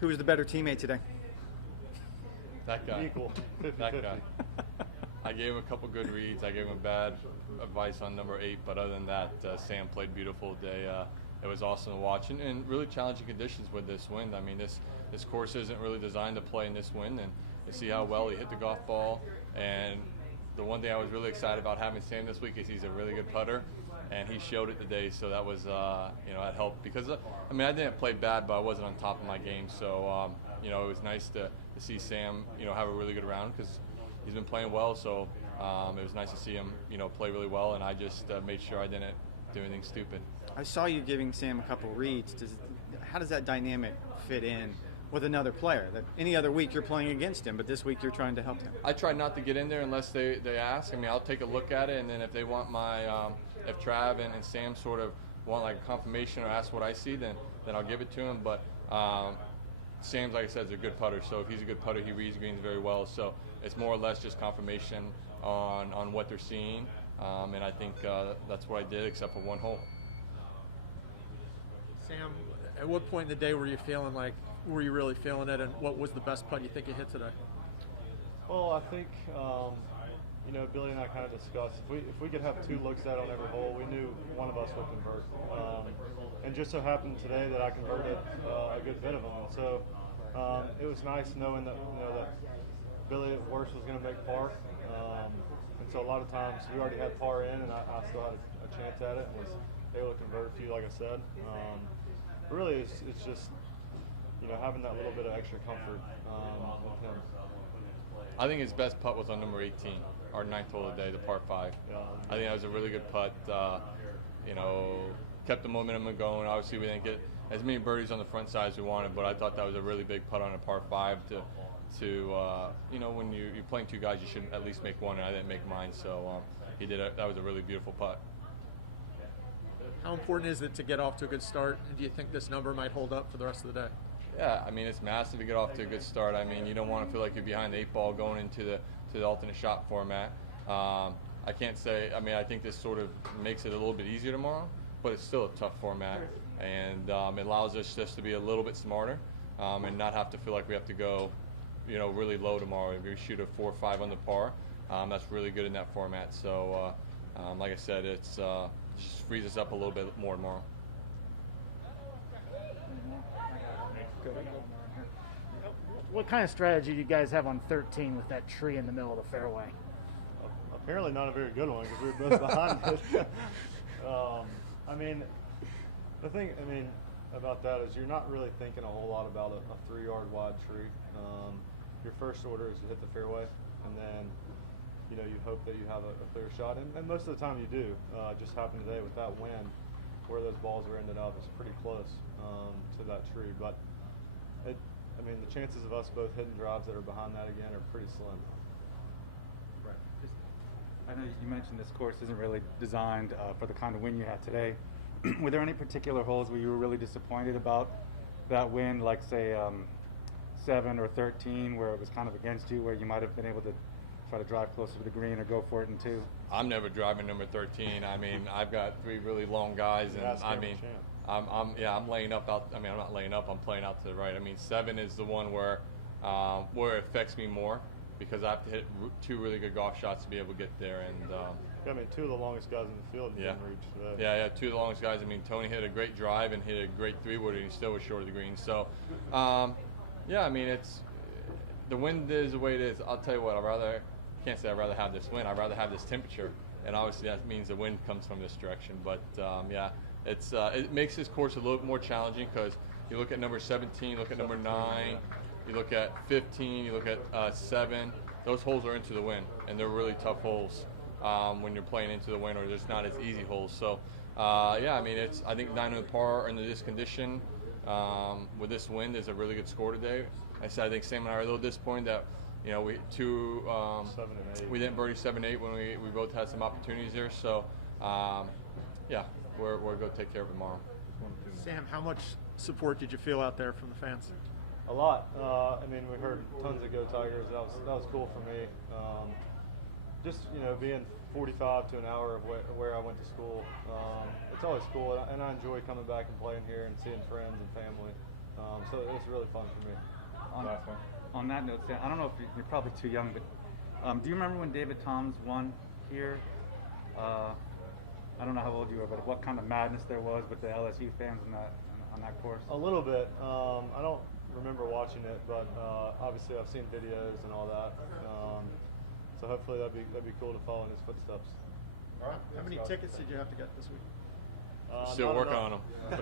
Who was the better teammate today? That guy. Equal. 50-50. That guy. I gave him a couple good reads. I gave him bad advice on number 8, but other than that, Sam played beautiful today. It was awesome to watch, and really challenging conditions with this wind. I mean, this course isn't really designed to play in this wind, and to see how well he hit the golf ball. And the one thing I was really excited about having Sam this week is he's a really good putter, and he showed it today. So that was, that helped because I mean, I didn't play bad, but I wasn't on top of my game. So it was nice to see Sam, have a really good round because he's been playing well. So it was nice to see him, play really well, and I just made sure I didn't do anything stupid. I saw you giving Sam a couple reads. How does that dynamic fit in with another player? That any other week you're playing against him, but this week you're trying to help him. I try not to get in there unless they ask. I mean, I'll take a look at it, and then if they want if Trav and Sam sort of want like a confirmation or ask what I see, then I'll give it to him. But Sam's, like I said, is a good putter. So if he's a good putter, he reads greens very well. So it's more or less just confirmation on what they're seeing. And I think that's what I did, except for one hole. Sam, at what point in the day were you really feeling it, and what was the best putt you think you hit today? Well, I think Billy and I kind of discussed if we could have 2 looks at on every hole, we knew one of us would convert. And just so happened today that I converted a good bit of them. And so it was nice knowing that that Billy at worst was going to make par. And so a lot of times we already had par in, and I still had a chance at it and was able to convert a few, like I said. Really, it's just having that little bit of extra comfort with him. I think his best putt was on number 18, our 9th hole of the day, the par 5. Yeah. I think that was a really good putt. Kept the momentum going. Obviously, we didn't get as many birdies on the front side as we wanted, but I thought that was a really big putt on a par 5 when you're playing 2 guys, you should at least make one, and I didn't make mine, so he did that was a really beautiful putt. How important is it to get off to a good start, and do you think this number might hold up for the rest of the day? Yeah, I mean, it's massive to get off to a good start. I mean, you don't want to feel like you're behind the 8 ball going into the alternate shot format. I can't say, I mean, I think this sort of makes it a little bit easier tomorrow, but it's still a tough format, and it allows us just to be a little bit smarter and not have to feel like we have to go, really low tomorrow. If we shoot a 4 or 5 on the par, that's really good in that format. So, like I said, it's just frees us up a little bit more tomorrow. What kind of strategy do you guys have on 13 with that tree in the middle of the fairway? Apparently not a very good one because we were both behind it. The thing about that is you're not really thinking a whole lot about a 3-yard wide tree. Your first order is to hit the fairway, and then you hope that you have a clear shot, and most of the time you do. Just happened today with that wind, where those balls are ended up is pretty close to that tree. But the chances of us both hitting drives that are behind that again are pretty slim. Right. I know you mentioned this course isn't really designed for the kind of wind you had today. Were there any particular holes where you were really disappointed about that wind, like say 7 or 13, where it was kind of against you, where you might have been able to try to drive closer to the green or go for it in 2? I'm never driving number 13. I mean, I've got 3 really long guys, and I'm laying up out. I'm not laying up. I'm playing out to the right. 7 is the one where it affects me more because I have to hit 2 really good golf shots to be able to get there. And 2 of the longest guys in the field didn't reach today. Yeah, 2 of the longest guys. Tony hit a great drive and hit a great 3-wooder, and he still was short of the green. So, it's the wind is the way it is. I'll tell you what. I'd rather have this wind. I'd rather have this temperature, and obviously that means the wind comes from this direction. But it makes this course a little more challenging because you look at number 17, you look at number 9, you look at 15, you look at 7. Those holes are into the wind, and they're really tough holes when you're playing into the wind, or there's not as easy holes. So I think 9 on the par under this condition with this wind is a really good score today. I think Sam and I are a little disappointed that we 7 and 8. We didn't birdie 7-8 when we both had some opportunities there. So we're going to take care of it tomorrow. Sam, how much support did you feel out there from the fans? A lot. We heard tons of Go Tigers. That was cool for me. Being 45 to an hour of where I went to school, it's always cool, and I enjoy coming back and playing here and seeing friends and family. So it was really fun for me. On that note, Sam, I don't know if you're probably too young, but do you remember when David Toms won here? I don't know how old you were, but what kind of madness there was with the LSU fans on that course? A little bit. I don't remember watching it, but obviously I've seen videos and all that. So hopefully that'd be cool to follow in his footsteps. All right. How many tickets did you have to get this week? Still Not working enough. on them.